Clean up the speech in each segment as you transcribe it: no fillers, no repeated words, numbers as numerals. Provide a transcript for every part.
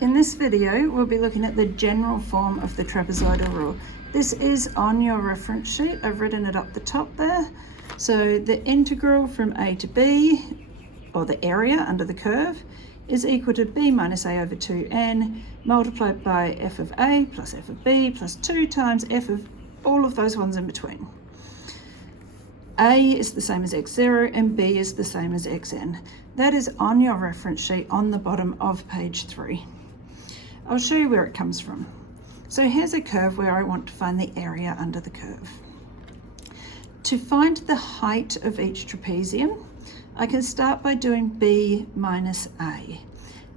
In this video, we'll be looking at the general form of the trapezoidal rule. This is on your reference sheet. I've written it up the top there. So the integral from a to b, or the area under the curve, is equal to b minus a over 2n multiplied by f of a plus f of b plus 2 times f of all of those ones in between. A is the same as x0 and b is the same as xn. That is on your reference sheet on the bottom of page 3. I'll show you where it comes from. So here's a curve where I want to find the area under the curve. To find the height of each trapezium, I can start by doing b minus a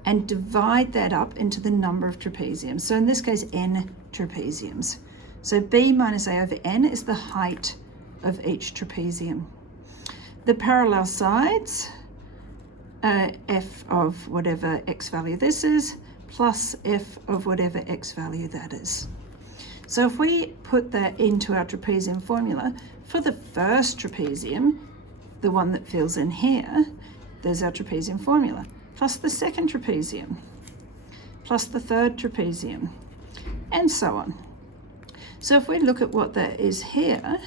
and divide that up into the number of trapeziums. So in this case, n trapeziums. So b minus a over n is the height of each trapezium. The parallel sides, f of whatever x value this is, plus f of whatever x value that is. So if we put that into our trapezium formula, for the first trapezium, the one that fills in here, there's our trapezium formula, plus the second trapezium, plus the third trapezium, and so on. So if we look at what that is here,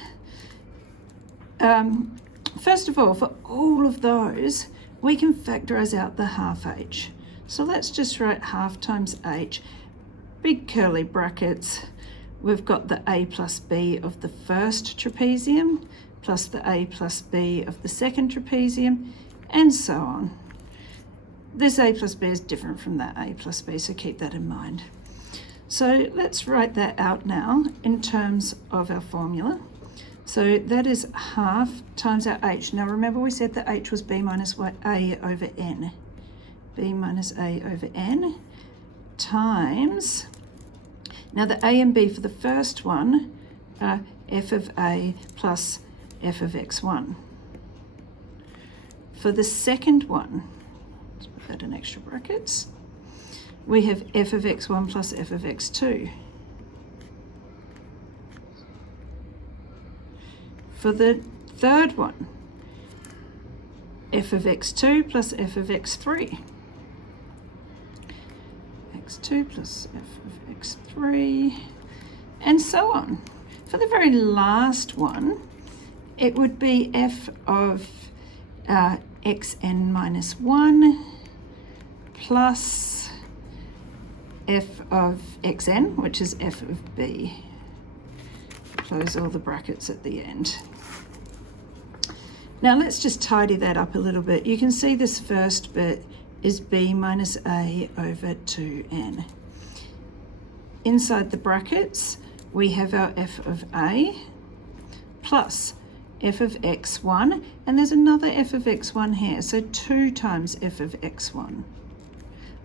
first of all, for all of those, we can factorize out the half h. So let's just write half times h, big curly brackets. We've got the a plus b of the first trapezium, plus the a plus b of the second trapezium, and so on. This a plus b is different from that a plus b, so keep that in mind. So let's write that out now in terms of our formula. So that is half times our h. Now remember we said that h was b minus a over n. B minus a over n times, now the a and b for the first one are f of a plus f of x1. For the second one, let's put that in extra brackets, we have f of x1 plus f of x2. For the third one, f of x2 plus f of x3. x2 plus f of x3, and so on. For the very last one, it would be f of xn minus 1 plus f of xn, which is f of b. Close all the brackets at the end. Now let's just tidy that up a little bit. You can see this first bit is b minus a over 2n. Inside the brackets, we have our f of a plus f of x1, and there's another f of x1 here, so 2 times f of x1,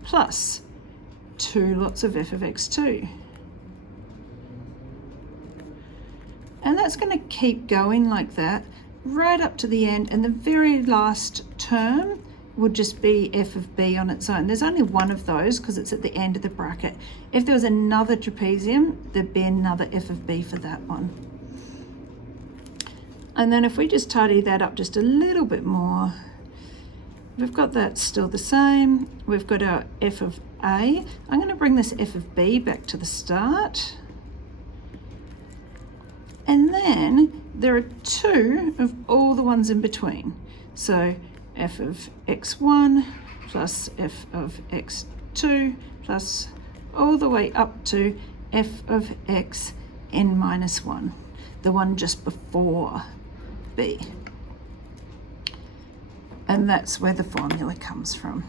plus 2 lots of f of x2. And that's going to keep going like that right up to the end, and the very last term would just be f of b on its own. There's only one of those because it's at the end of the bracket. If there was another trapezium, there'd be another f of b for that one. And then if we just tidy that up just a little bit more, we've got that still the same. We've got our f of a. I'm going to bring this f of b back to the start. And then there are 2 of all the ones in between. So f of x1 plus f of x2 plus all the way up to f of xn minus 1, the one just before b. And that's where the formula comes from.